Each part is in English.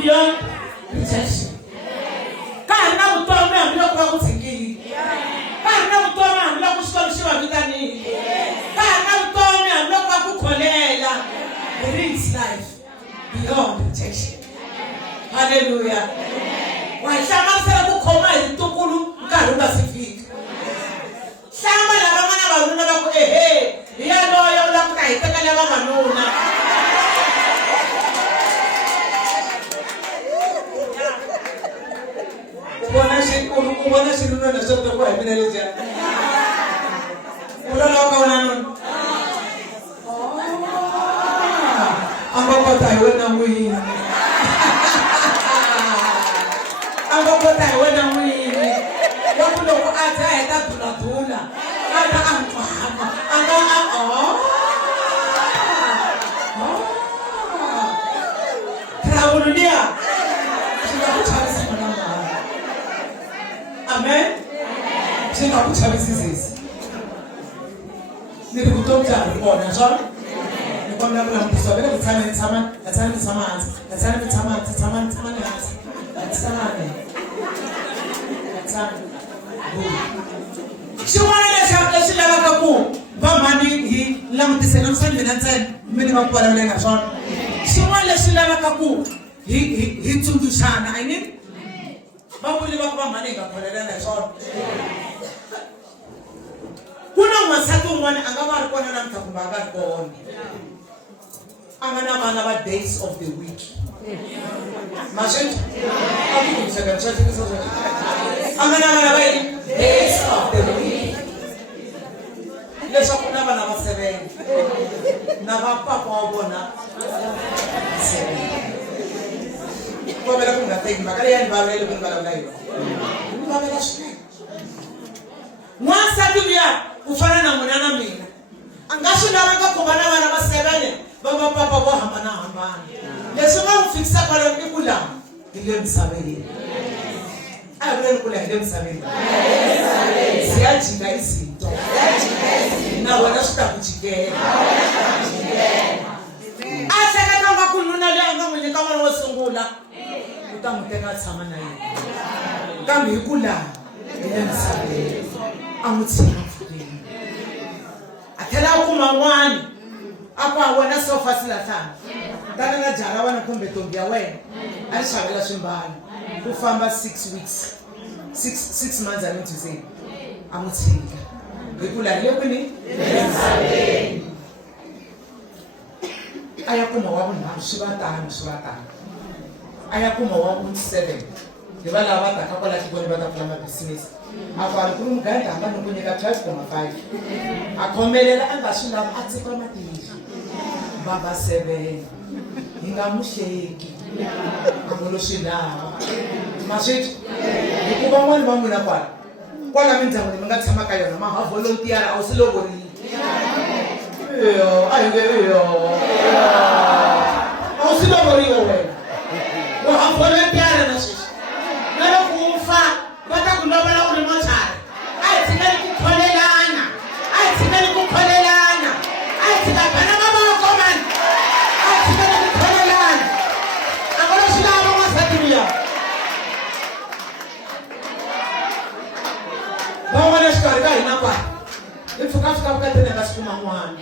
beyond rejection. Kana utome ambilo kwa kusikili. Kana utome ambilo kushikamishiwa vitani. Kana utome ambilo kwa kukolela. There is life beyond rejection. Hallelujah. Washama sera kukoma itukulu ngaruka sifika. Shamba la bamana baruna bako ya loyo la kukaiteka la bamanuna. Wana shiruna na sote kwa ibina leja. Ulala wakaona nunu. Ambako taiwena mwini. Ambako taiwena mwini. Wakulo ku ata eta tula. Ata ampama. Trabulia. Amen. Shinga kuchabisisi. Nilikutoka kuona sawa? Nikwambia kuna mtu sawa bila kutana Shiwana shaka shila bakaku. Bamani hi lamtisena msani binatsa mimi mapora lenga sawa. Shiwana shila bakaku. Hi tundushana aini. Babuli bakwa manenga kolelana short. Kuna masatu mwana angamara kona na mtakumbaga kon. Angana mana ba days of the week. Masent? Aku bisa kan saya itu saja. Angana mana ba days of the week. Leso kuna mana ba 7. Na ba papa bona. Kau berapa pun nanti, makanya yang bawa itu pun bawa lagi. Bawa lagi. Masa tu dia, ufana na munana mina. Angasho na wanga kubana wana masebene, baba papa bo hambana. Lesoma ufikisa kwa leo kula, ile msabiri. Abule kula ile msabiri. Siachi ngaisi to. Na wanashuka kuchigera. Asa kama kununa leo mwenye kama wasungula. Utamuteka tsama na yeye. Kambe ikula yensabe. Amutsina futhi. Athela kuma wani. Apa wena sofa silathana. Kana na jara wana kumbe tombia wena. Alishabela swimbana. Kufamba 6 weeks. 6 months I mean to say. Amutsika. Ikula ile kuni yensabe. Ayakuma wabuna shibatana. Ayakuma 1.7. Dibala abata kakola kiboni bata plama business. Afala kuru muganda amba nukunyeka 12.5. Akomelela angashila atsiko matini. Baba 7. Ingamusheki. Angoloshila. Mashit. Ukuba mwani bamuna kwa. Kwala minza ngoni mangatsama kayona ma volunteer awusiloboni. Ayo. Awusiloboni wewe. Wa volunteer na sisi. Nalo kufa bata kunobala ule mochara. Ayithi nikukholelana. Ayithi bana mama komani. Ayithi nikukholelana. Akolo silabo ngasathiliya. Bawona sikarika inapa. Ifuka ukatene ngasukuma mwana.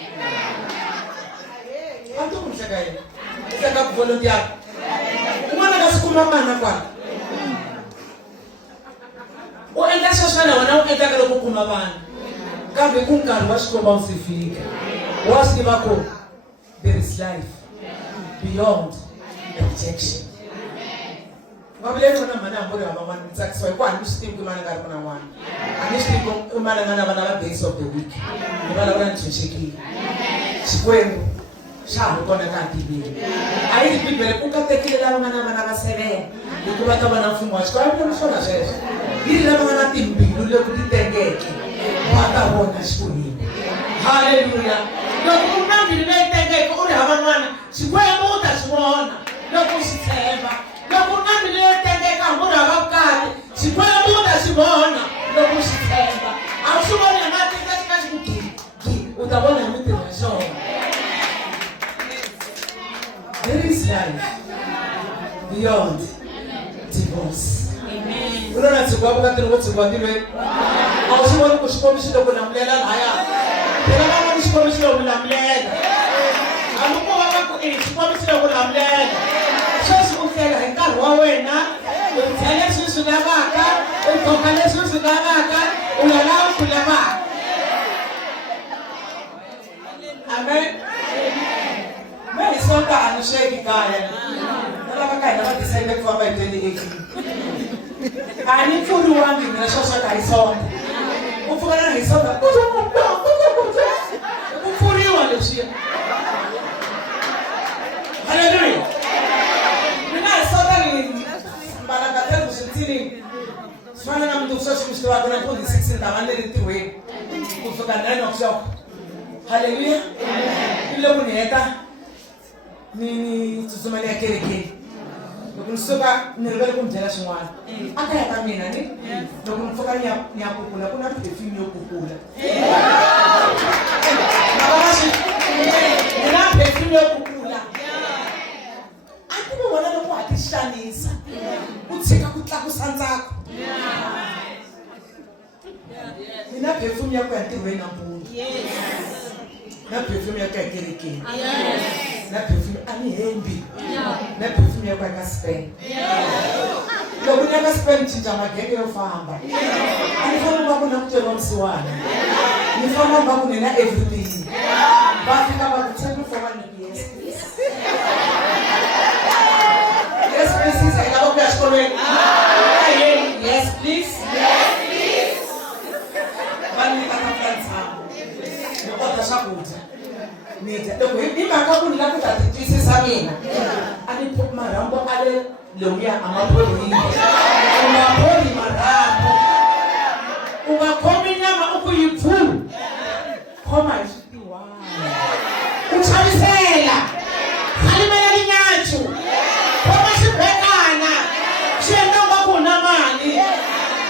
Antu kumshakaye. Saka volunteer. Umwana ngasukuma mana kwa. Enda sosana wana enda kalo kukuma bana. Kambe kunkani washikoba usifika. Wasi bako. There is life beyond rejection. Wabele kuna mana mbona mama nitsakiswa kwa ndishiti kumana ngari kuna wana. Anishiti kumana ngana bana days of the week. Ngibala wana ntshisekile. Sikwenu shabu kona kanti bili. Ayi bibele kukatekile la bana basebe. Ukuba tabana mfumo washikwa mshona shehe. Hili la mwana timbi lule kutitengeke. Wata bona shikuni. Hallelujah. Ndio kunambi lile ule haba mwana. Shikwe muta shimona. Ndio kusitema. Ndio kunambi lile tengeka mbona wakati. Shikwe muta shimona. Ndio kusitema. Aushuboni amati kashi kuki. Utabona miti na show. There is life beyond beyond divorce. Unaona tsikwapo katini kutsikwatilwe awusiboni kuxikomishile kunamulela laya phela mama kuxikomishile kunamulela alukuva ku xikomishile kunamulela sweswi u fela hi nkarhi wa wena u dya leswi swi lavaka u doka leswi swi lavaka u ya laha ku lavaka. Amen. Mimi sonta anisheki kaya nalava ka hina va decide ku famba hi 2018 a ni pfuriwangi mina sweswo hi sonta u pfukana hi sonta ku pfuriwa leswiya. Hallelujah. Mina hi sonta ni mbala katela switini swana na mntu sweswi mshito wako na 2016 tavane ri tirhweni ku fika 9 o'clock. Hallelujah. Ile kuniheta ni tsutsumani ya kerekeni loko ni suka ni rivele ku mi byela swin'wana akaya ka mina ni loko ni pfuka ni ya kukula ku na perfume yo kukula ni na perfume yo kukula a ti mi vona loko a ti xanisa ku tshika ku tlakusa ntsako ni na perfume ya ku ya ntirhweni nampundzu na perfume ya ku ya kerekeni na perfume ani hembi na perfume ya ku ya ka Spain loko ni ya ka Spain cinca magenge yo famba a ni famba va ku na kuteriwa msiwana ni famba va ku ni na everything va fika va ku tshembi for one yes yes please I lava ku ya xikolweni yes please va ni ka tantshamo ni kota swakudya loko hi mhaka ku ni la ku ta ti twisisa mina a ni marhambu a le lomuya a ma bohile u nga bohi marhambu u nga khomi nyama u ku yi pfulu khoma hi switiwana u chavisela halimela linyachu khoma xibekana xi endla nga ku na mali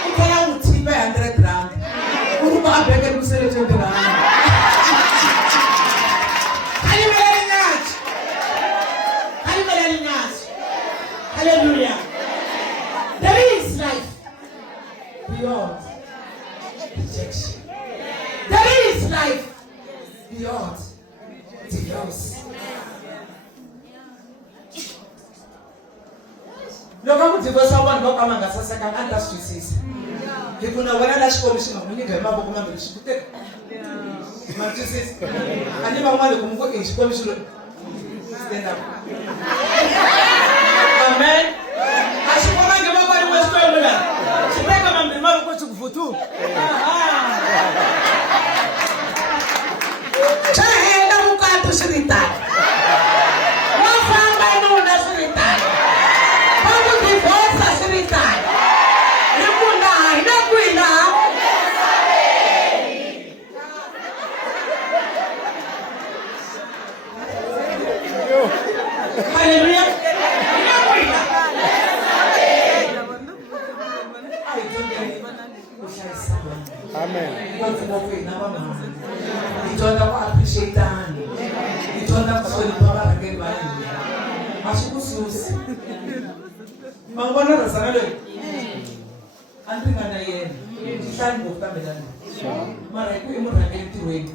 u tlhela u thipa 100 rand u ri ku a beke ku sele 20 rand. Hallelujah. There is life beyond rejection. There is life beyond divorce. Loko ku divorce vanhu vo kama nga sasekanga a ta swi twisisa hi ku na wena la xikomi xi nga n'wi nyika hi mavoko mambirhi xi ku teka ma twisisa a ni van'wana loko mi ku i xikomi xi lo stand up. Amen. Asipomange baba ni wewe la. Sipeka mambiri mama kwa chikufutu. Chahela mukatu sirita. Wafamba nuna sirita. Babu divorce sirita. Yekuna ina kuina. Hallelujah. Amen. Itonda ku appreciate ani. Itonda ku hlonipha varhangeri va hina. A swi ku susi. Ma vona rasana loyi. A ndzi nga na yena. Hlani ngopfu kambe lani. Mara hi ku i murhangeri ntirhweni.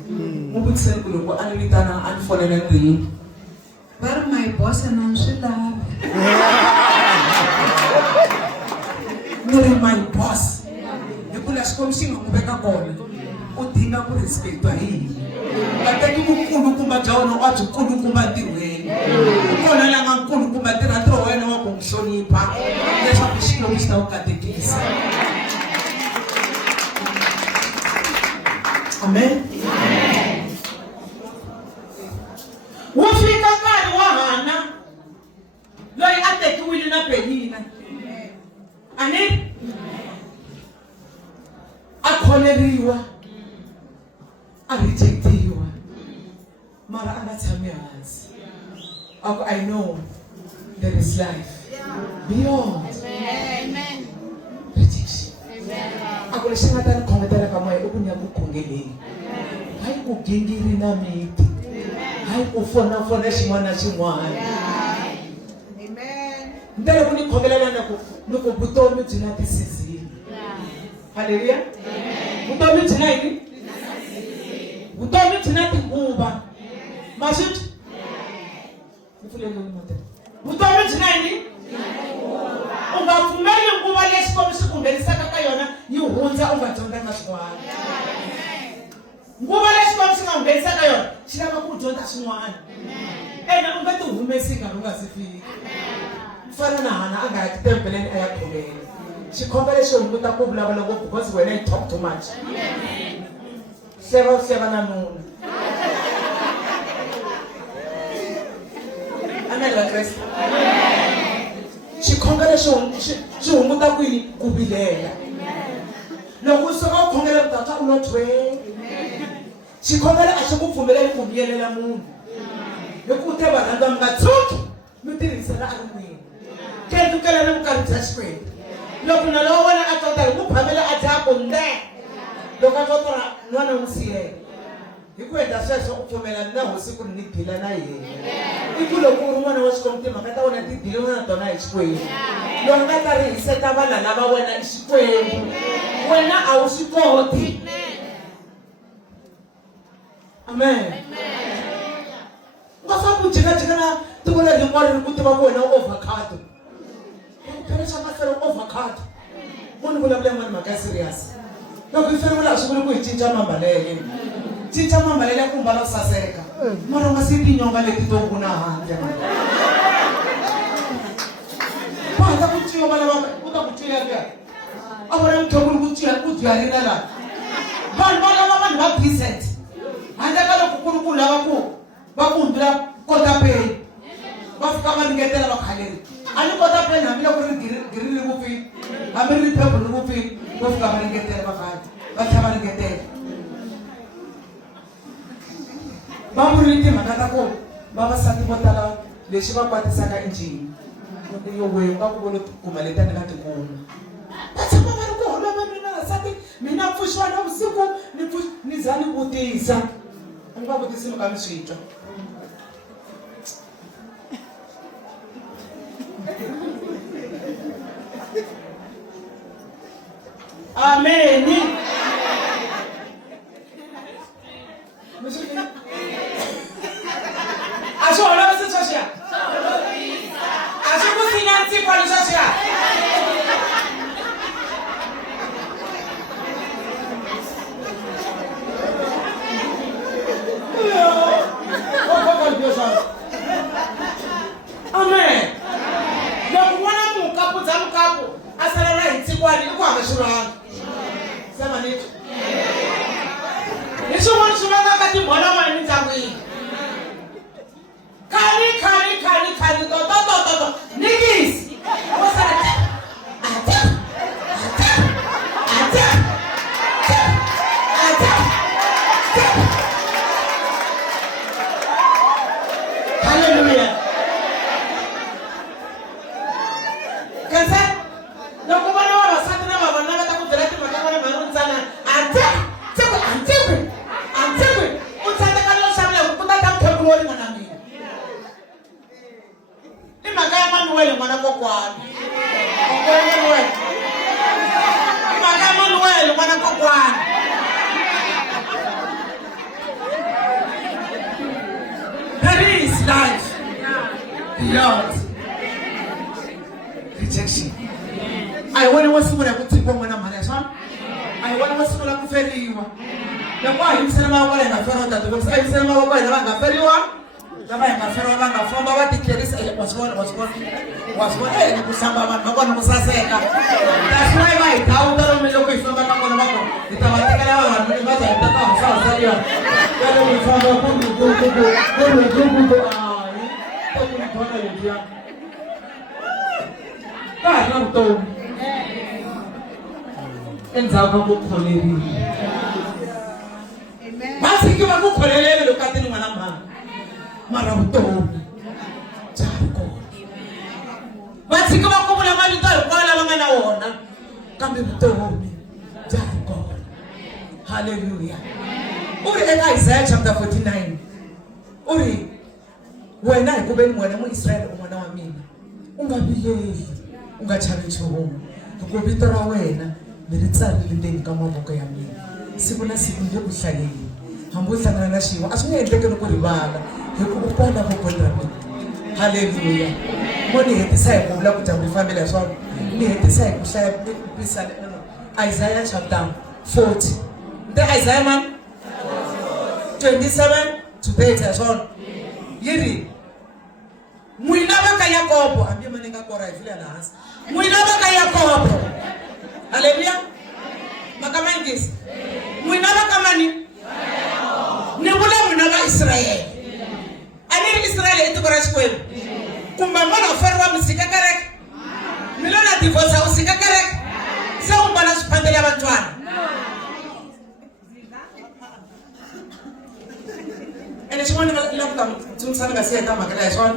Mu vutiseni ku loko a ni vitana a ni fonela ndrini. Va ri my boss a ni swi lavi. Ni ri my boss. Hikula xikomi xi nga n'wi veka kona u dinga ku respectiwa hi hina nga teki vukulukumba bya wena wa byi kulukumba ntirhweni kona la nga nkulukumba tirha ntirho wa wena wa ku n'wi hlonipha leswaku xikomi xi ta wu katekisa. Amen. Wu fika nkarhi wa Hana loyi a tekiwile na Penina. Amen. A kholeriwa a rejectiwa mara a nga tshami hansi ako I know there is life beyond rejection. Ako lexi nga ta ni khongetela ka moya i ku ni ya ku khongeleni hayi ku gingiri na miti hayi ku fonafona xin'wana na xin'wana. Ndele kuni khomelela loko vutomi byi na tisizini. Haleluya. Vutomi byi na yini? Vutomi byi na tinguva. Maswiti? Vutomi byi na yini? U nga pfumeli nguva leyi Xikwembu xi ku nghenisaka ka yona yi hundza u nga dyondzanga swin'wana. Nguva leyi Xikwembu xi nga nghenisa ka yona xi lava ku dyondza swin'wana. Ene u nga ti humesi nkarhi u nga si fika. Fana na Hana a nga ya tembeleni a ya khongela. Xikhongelo lexi hunguta ku vulavula ngopfu because wena you talk too much. Hleva na nuna. Amen la Kreste. Xikhongelo xi hunguta ku yini? Ku vilela. Loko u suka u khongela u ta twa u lo thwe. Xikhongelo a xi ku pfumeleli ku viyelela munhu. Hikuva te varhandza mi nga tshuki mi tirhisela a ri n'wini. Kendukela na vukarhi bya Xikwembu. Loko na lowa wena a tota hi ku phamela a dyako nde. Loko a tota n'wana n'wi siyela. Hi ku endla sweswo u pfumelana na hosi ku ni dila na yena. I ku loko u ri n'wana wa Xikwembu timhaka ta wena ti dile na tona hi Xikwembu. Loko nga ta rihiseta vana lava wena i Xikwembu. Wena a wu swi koti. Amen. Nga fa ku jikajika na tiko leri rin'wana ri ku tiva ku wena u avocado. Phela xa mafero avocado. Munhu vulavula yin'wana mhaka ya serious. Loko hi feriwile a swi vuli ku hi cinca mambalele. Cinca mambalele ku mbala ku saseka. Mara u nga si tinyonga leti to ku na handle. Pata ku ciwa vana va u ta ku ciya ka. A vona muthonguri ku ciya ku dyarina la. Vanhu va lava vanhu va decent. Handle ka loko ku ri ku lava ku va ku hundula kota pay. Va fika va ringetela va khaleri. A ni kota pay hambi loko ri girini ku fi. Hambi ri purple ku fi. Va fika va ringetela va khale. Va tlhela va ringetela. Va vurile timhaka ta ku vavasati vo tala lexi va kwatisaka injini. Yo wewe ka ku vona kuma leta ni nga ti kuma. Va tshama va ri ku holova mina vasati mina pfuxiwa na vusiku ni za ni vutisa. A ni va vutisi mi ka mi swi twa. Amen. Acho olha você Xoxia. Acho que você não se pode Xoxia. Amen. Loko wana mukapu dza mukapu asala na hitsikwana I ku hamba xirhanga. Sema nicho. Hi swin'wana swi vangaka timhona n'wana emindyangwini. Khali to. Nikisi. Hallelujah. Kansa, loko vana vavasati na vavanuna va ta ku byela timhaka ta vona mhani ntsana. Antsekwe. U tsandzeka no xavela ku ta mphekulu wo ringana mina. I mhaka ya Manuel n'wana kokwana. I mhaka ya Manuel n'wana kokwana. There is life beyond rejection. I want to see what I put to go when I'm on. I want to see what I'm feeling. The boy himself, I want to feel that the boy himself, I want to feel you. The boy himself, I want to feel what the kid is. Was going. Hey, kusamba man, magona musaseka. That's why my daughter me look ifamba magona magona. Itawatikana wa mimi baza itaka musaseka. Kale mfamba kundu. Endzhaku ka ku kholeriwa. Masiki va ku kholelele loko a ti ni n'wana mhani. Mara vutomi bya ha ri kona. Va tshika va ku vula mavito hinkwawo lava nga na wona. Kambe vutomi bya ha ri kona. Hallelujah. U ri eka Isaiah chapter 49. U ri wena hi ku veni wena mu Israyele u n'wana wa mina. ungavileli ungachavi nchumu loko vito ra wena mi ri tsarile ndzeni ka mavoko ya mina siku na siku nge ku hlayeni hambi u hlangana na xin'we a swi nge endleki ni ku rivala hikuva u kona vokweni ra mina. Haleluya. Mo ni hetisa hi ku vula ku dyambu ri fambile hi swona ni hetisa hi ku hlaya Isaiah chapter 40 nte Isaiah man 27 to 30 hi swona yi ri n'wina va ka Yakobo hambi mani nga kora hi file lahansi n'wina va ka Yakobo. Haleluya. Maka mangisi n'wina va ka mani ni vula n'wina va Israyele a ni ri Israyele i tiko ra Xikwembu kumbe mona u feriwa misika kereke mina na divorce u sika kereke se u mbala swiphandele ya vantwana ene xin'wana la ku ta tsumisana nga si heta mhaka leyi swona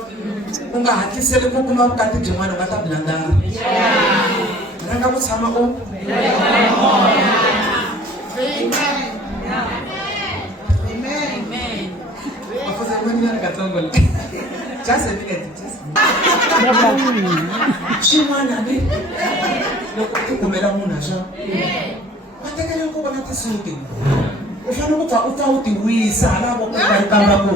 u nga hatliseli ku kuma vukati byin'wana u nga ta bilandara rhanga ku tshama u xin'wana ni loko u kumela munhu aswo va tekele ku vona tisuti u fanele ku pfa u pfa u ti wisa hala voko nga ri kamba ku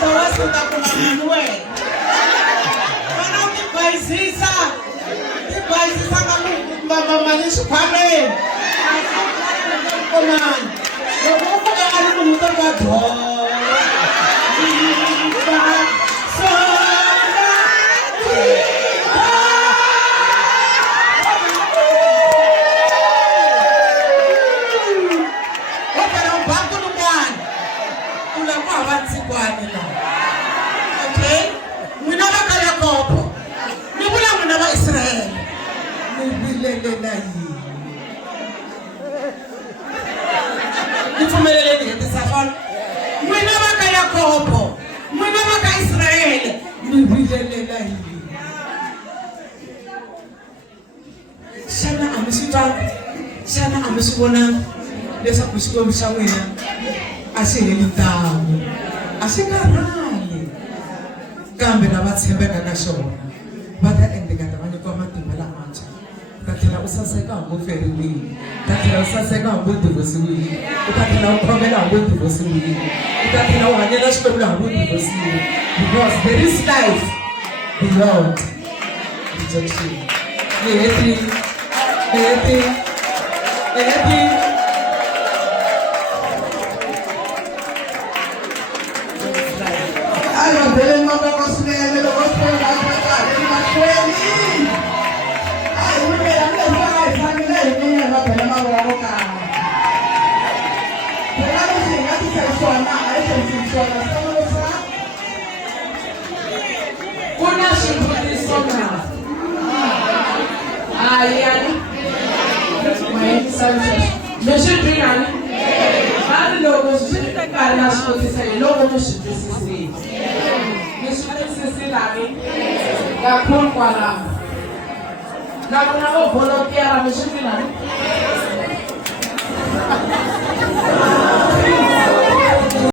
tawasuta ku mamiwe fana u ti bayisisa ka mali xikhwameni komani loko u fika a ri munhu to ka Ifumeleleni hetisa fana n'wina va ka Yakobo n'wina va ka Israyele mi vilelela yini xana a mi swi twanga xana a mi swi vonanga leswaku Xikwembu xa n'wina a xi heli ntamu a xi karhali kambe lava tshembeka ka xona va ta endleka ta va nyikiwa matimba lamantshwa ta tlhela u saseka hambi u feriwile ta tlhela u saseka hambi u divosiwile u ta tlhela u khomela hambi u divosiwile u ta tlhela u hanyela Xikwembu hambi u divosiwile because there is life beyond rejection. Ni heti kuna xivutiso na ayani leswi twinani mari loko swi karhi na swivutiso hi loko mi swi twisisile mi swi twisisilangi kakhulu kwalaho na kuna vo volontiera mi swi twinani